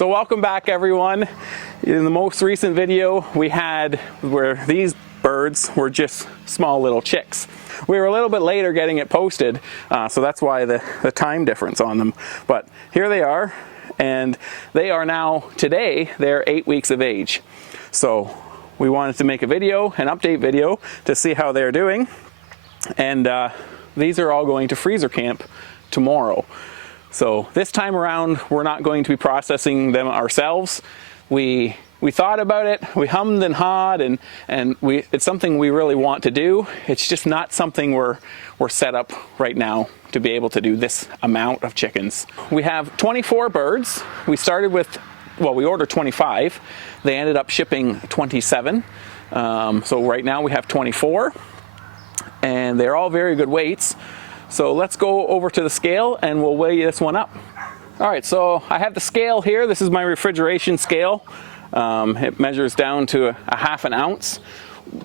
So welcome back, everyone. In the most recent video we had where these birds were just small little chicks. We were a little bit later getting it posted, so that's why the time difference on them. But here they are, and they are now, today, they're 8 weeks of age. So we wanted to make a video, an update video, to see how they're doing. And these are all going to freezer camp tomorrow. So this time around, we're not going to be processing them ourselves. We thought about it, we hummed and hawed, and it's something we really want to do. It's just not something we're set up right now to be able to do this amount of chickens. We have 24 birds. We started with, well, we ordered 25. They ended up shipping 27. So right now we have 24, and they're all very good weights. So let's go over to the scale and we'll weigh this one up. All right, so I have the scale here. This is my refrigeration scale. It measures down to a half an ounce.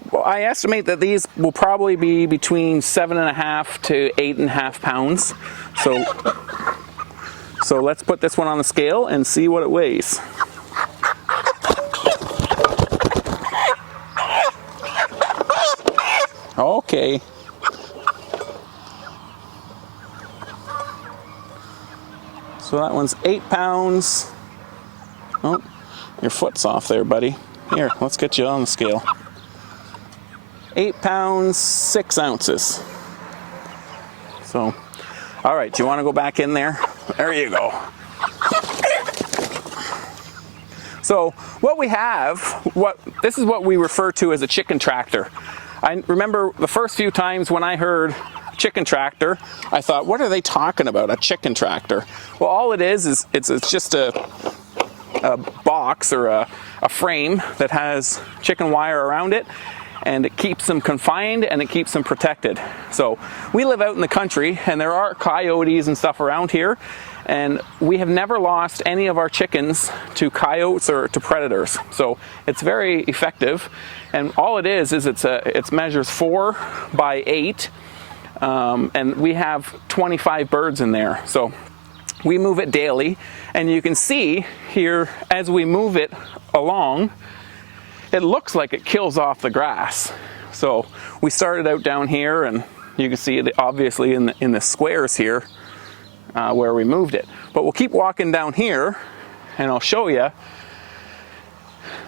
Well, I estimate that these will probably be between 7.5 to 8.5 pounds. So let's put this one on the scale and see what it weighs. Okay. So that one's 8 pounds. Oh, your foot's off there, buddy. Here, let's get you on the scale. 8 pounds, 6 ounces. So, all right, do you want to go back in there? There you go. So what we have, this is what we refer to as a chicken tractor. I remember the first few times when I heard chicken tractor, I thought, what are they talking about, a chicken tractor? Well, all it is it's just a box or a frame that has chicken wire around it, and it keeps them confined and it keeps them protected. So we live out in the country, and there are coyotes and stuff around here, and we have never lost any of our chickens to coyotes or to predators. So it's very effective, and all it is it measures 4 by 8. And we have 25 birds in there. So we move it daily, and you can see here as we move it along, it looks like it kills off the grass. So we started out down here, and you can see it obviously in the squares here where we moved it. But we'll keep walking down here, and I'll show you.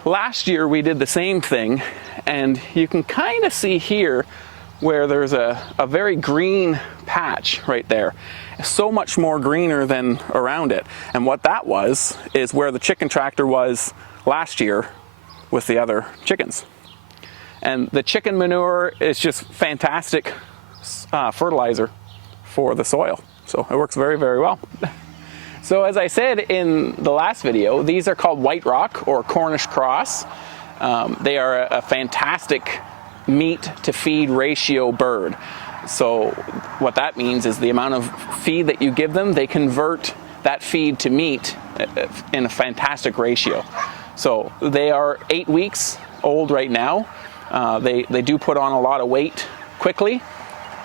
Last year we did the same thing, and you can kind of see here where there's a very green patch right there. So much more greener than around it. And what that was is where the chicken tractor was last year with the other chickens. And the chicken manure is just fantastic fertilizer for the soil. So it works very, very well. So as I said in the last video, these are called White Rock or Cornish cross. They are a fantastic meat to feed ratio bird. So what that means is the amount of feed that you give them, they convert that feed to meat in a fantastic ratio. So they are 8 weeks old right now. They do put on a lot of weight quickly,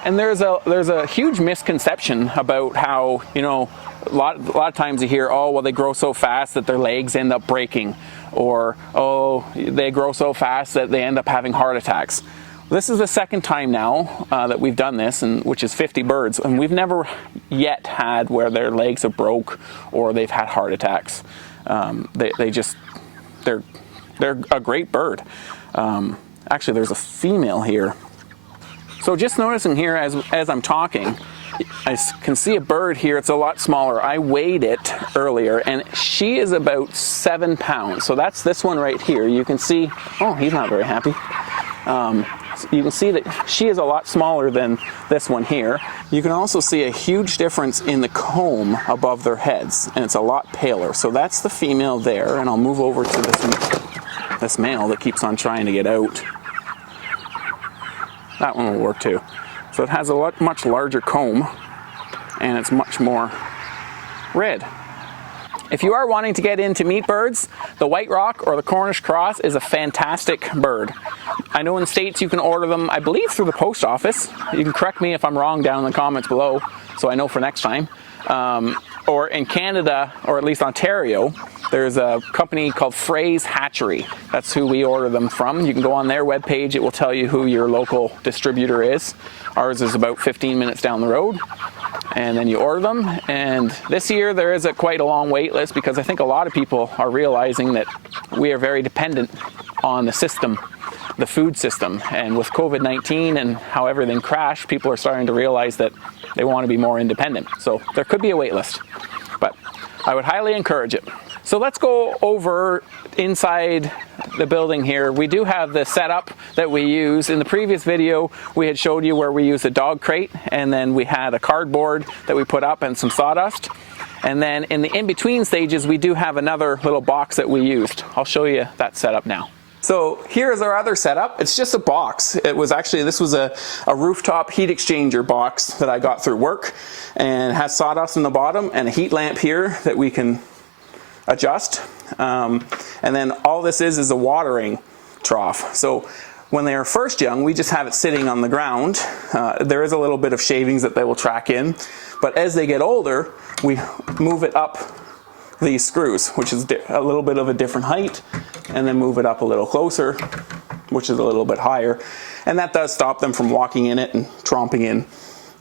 and there's a huge misconception about how, you know, a lot of times you hear, oh, well, they grow so fast that their legs end up breaking, or, oh, they grow so fast that they end up having heart attacks. This is the second time now that we've done this, which is 50 birds, and we've never yet had where their legs have broke or they've had heart attacks. They're a great bird. Actually, there's a female here. So just noticing here as I'm talking, I can see a bird here. It's a lot smaller. I weighed it earlier, and she is about 7 pounds. So that's this one right here. You can see, oh, he's not very happy. You can see that she is a lot smaller than this one here. You can also see a huge difference in the comb above their heads, and it's a lot paler. So that's the female there, and I'll move over to this male that keeps on trying to get out. That one will work too. So it has a much larger comb, and it's much more red. If you are wanting to get into meat birds, the white rock or the Cornish cross is a fantastic bird. I know in the States you can order them, I believe, through the post office. You can correct me if I'm wrong down in the comments below, so I know for next time. Or in Canada, or at least Ontario, there's a company called Frey's Hatchery. That's who we order them from. You can go on their webpage, it will tell you who your local distributor is. Ours is about 15 minutes down the road. And then you order them, and this year there is quite a long wait list because I think a lot of people are realizing that we are very dependent on the system, the food system, and with COVID-19 and how everything crashed, people are starting to realize that they want to be more independent. So there could be a wait list, but I would highly encourage it. So let's go over inside the building here. We do have the setup that we use. In the previous video, we had showed you where we use a dog crate, and then we had a cardboard that we put up and some sawdust. And then in the in-between stages, we do have another little box that we used. I'll show you that setup now. So here's our other setup. It's just a box. It was actually, this was a rooftop heat exchanger box that I got through work, and it has sawdust in the bottom and a heat lamp here that we can adjust. And then all this is a watering trough. So when they are first young, we just have it sitting on the ground. There is a little bit of shavings that they will track in, but as they get older, we move it up these screws, which is a little bit of a different height, and then move it up a little closer, which is a little bit higher. And that does stop them from walking in it and tromping in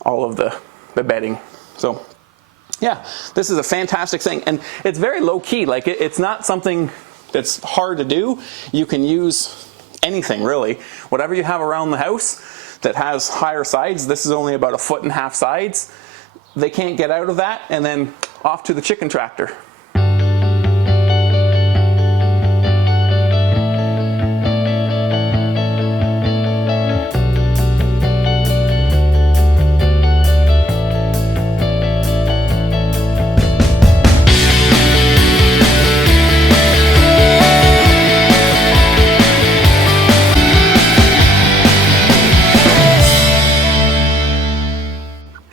all of the bedding. So yeah, this is a fantastic thing, and it's very low key. Like it's not something that's hard to do. You can use anything really, whatever you have around the house that has higher sides. This is only about 1.5 feet sides. They can't get out of that, and then off to the chicken tractor.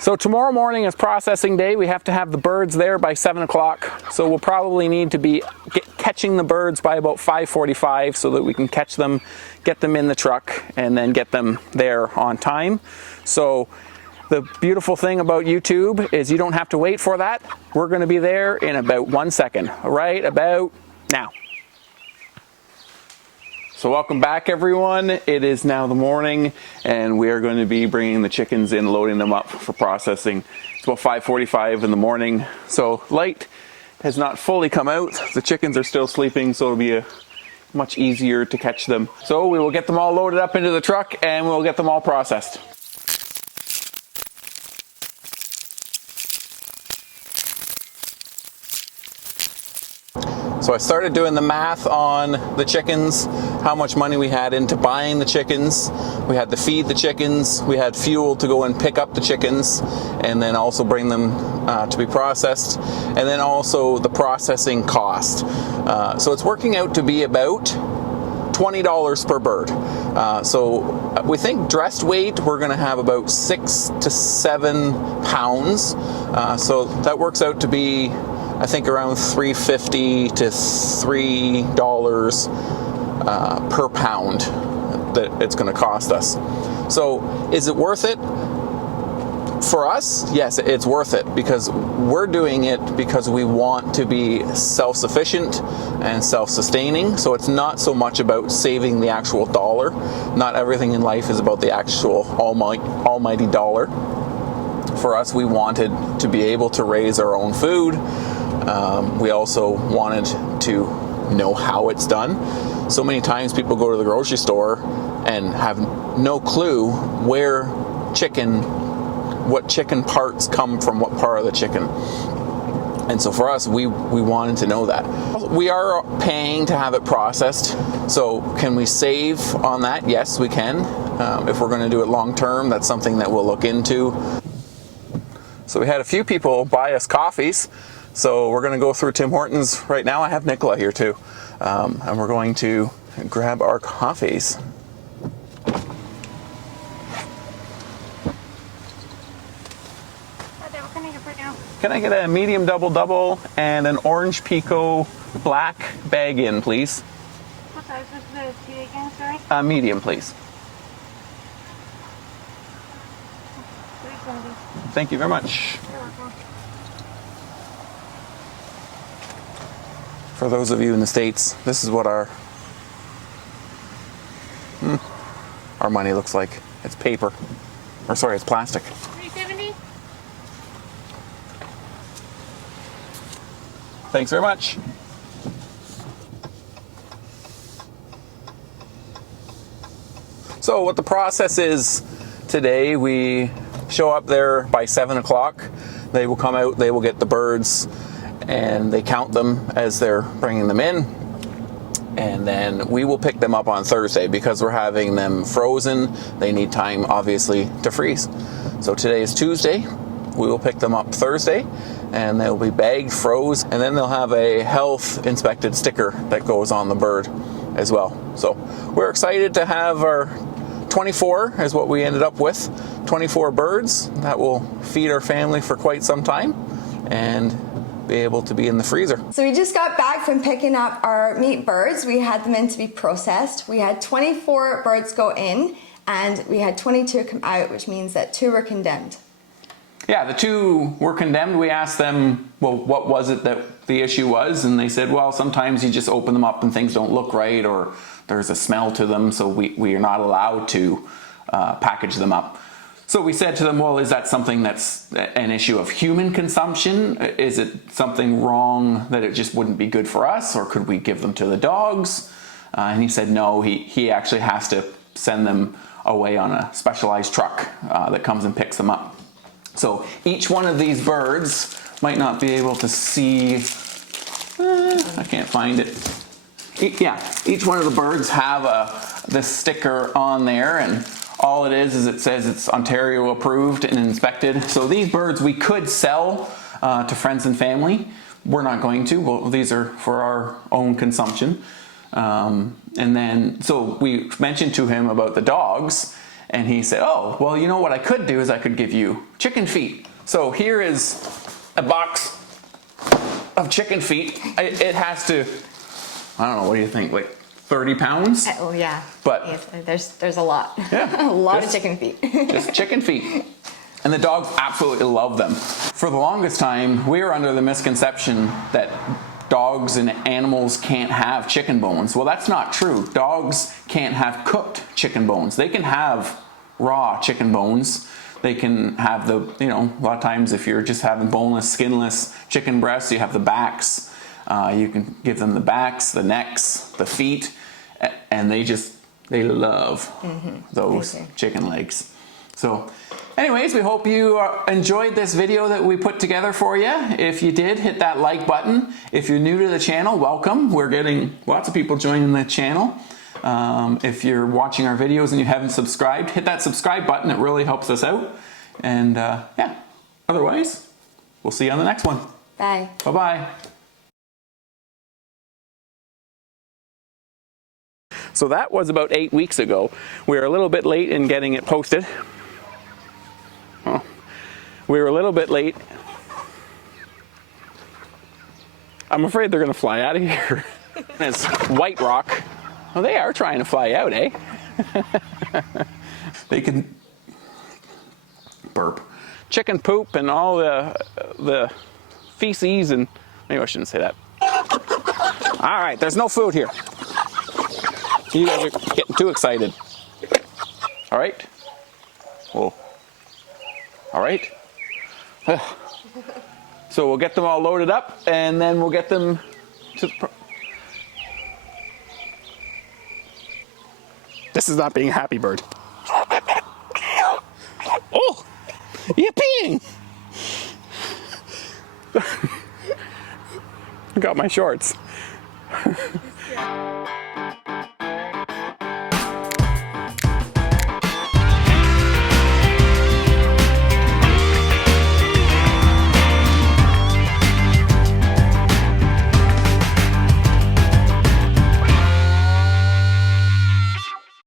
So tomorrow morning is processing day. We have to have the birds there by 7 o'clock. So we'll probably need to be catching the birds by about 5:45 so that we can catch them, get them in the truck, and then get them there on time. So the beautiful thing about YouTube is you don't have to wait for that. We're going to be there in about 1 second, right about now. So welcome back everyone. It is now the morning and we are going to be bringing the chickens in, loading them up for processing. It's about 5:45 in the morning. So light has not fully come out. The chickens are still sleeping, so it'll be much easier to catch them. So we will get them all loaded up into the truck and we'll get them all processed. So I started doing the math on the chickens, how much money we had into buying the chickens. We had to feed the chickens, we had fuel to go and pick up the chickens, and then also bring them to be processed, and then also the processing cost. So it's working out to be about $20 per bird. So we think dressed weight, we're going to have about 6 to 7 pounds. So that works out to be, I think, around $3.50 to $3 per pound that it's going to cost us. So is it worth it? For us, yes, it's worth it, because we're doing it because we want to be self-sufficient and self-sustaining. So it's not so much about saving the actual dollar. Not everything in life is about the actual almighty dollar. For us, we wanted to be able to raise our own food. We also wanted to know how it's done. So many times people go to the grocery store and have no clue what chicken parts come from what part of the chicken. And so for us, we wanted to know that. We are paying to have it processed. So can we save on that? Yes, we can. If we're going to do it long term, that's something that we'll look into. So we had a few people buy us coffees. So we're going to go through Tim Hortons right now. I have Nicola here too. And we're going to grab our coffees. They were What can I get right now? Can I get a medium double and an orange pico black bag in, please? What size was the tea again, sorry? Medium, please. $3.70. Thank you very much. You're welcome. For those of you in the States, this is what our money looks like. It's paper. Or sorry, it's plastic. $3.70. Thanks very much. So what the process is today, we show up there by 7 o'clock. They will come out, they will get the birds, and they count them as they're bringing them in. And then we will pick them up on Thursday because we're having them frozen. They need time, obviously, to freeze. So today is Tuesday. We will pick them up Thursday, and they'll be bagged, froze, and then they'll have a health inspected sticker that goes on the bird as well. So we're excited to have our 24 is what we ended up with. 24 birds that will feed our family for quite some time and be able to be in the freezer. So we just got back from picking up our meat birds. We had them in to be processed. We had 24 birds go in and we had 22 come out, which means that 2 were condemned. Yeah, the 2 were condemned. We asked them, well, what was it that the issue was? And they said, well, sometimes you just open them up and things don't look right, or there's a smell to them, so we are not allowed to package them up. So we said to them, well, is that something that's an issue of human consumption? Is it something wrong that it just wouldn't be good for us, or could we give them to the dogs? And he said no, he actually has to send them away on a specialized truck that comes and picks them up. So each one of these birds might not be able to see, I can't find it. Each one of the birds have this sticker on there, and all it is it says it's Ontario approved and inspected. So these birds we could sell to friends and family. We're not going to. Well, these are for our own consumption. And then, so we mentioned to him about the dogs, and he said, oh, well, you know what I could do is I could give you chicken feet. So here is a box of chicken feet. It has to, I don't know, what do you think, like 30 pounds? Oh yeah, but yes, there's a lot. Yeah, a lot of chicken feet. Just chicken feet. And the dogs absolutely love them. For the longest time, we were under the misconception that dogs and animals can't have chicken bones. Well, that's not true. Dogs can't have cooked chicken bones. They can have raw chicken bones. They can have the, a lot of times if you're just having boneless, skinless chicken breasts, you have the backs. You can give them the backs, the necks, the feet, and they love those chicken legs. So anyways, we hope you enjoyed this video that we put together for you. If you did, hit that like button. If you're new to the channel, welcome. We're getting lots of people joining the channel. If you're watching our videos and you haven't subscribed, hit that subscribe button. It really helps us out. And yeah, otherwise, we'll see you on the next one. Bye. Bye-bye. So that was about 8 weeks ago. We were a little bit late in getting it posted. Oh, we were a little bit late. I'm afraid they're going to fly out of here. It's White Rock. Well, they are trying to fly out, eh? They can burp. Chicken poop and all the feces and... Maybe I shouldn't say that. All right, there's no food here. You guys are getting too excited. All right? Whoa. All right. So we'll get them all loaded up, and then we'll get them to the... This is not being a happy bird. Oh! You're peeing! I got my shorts.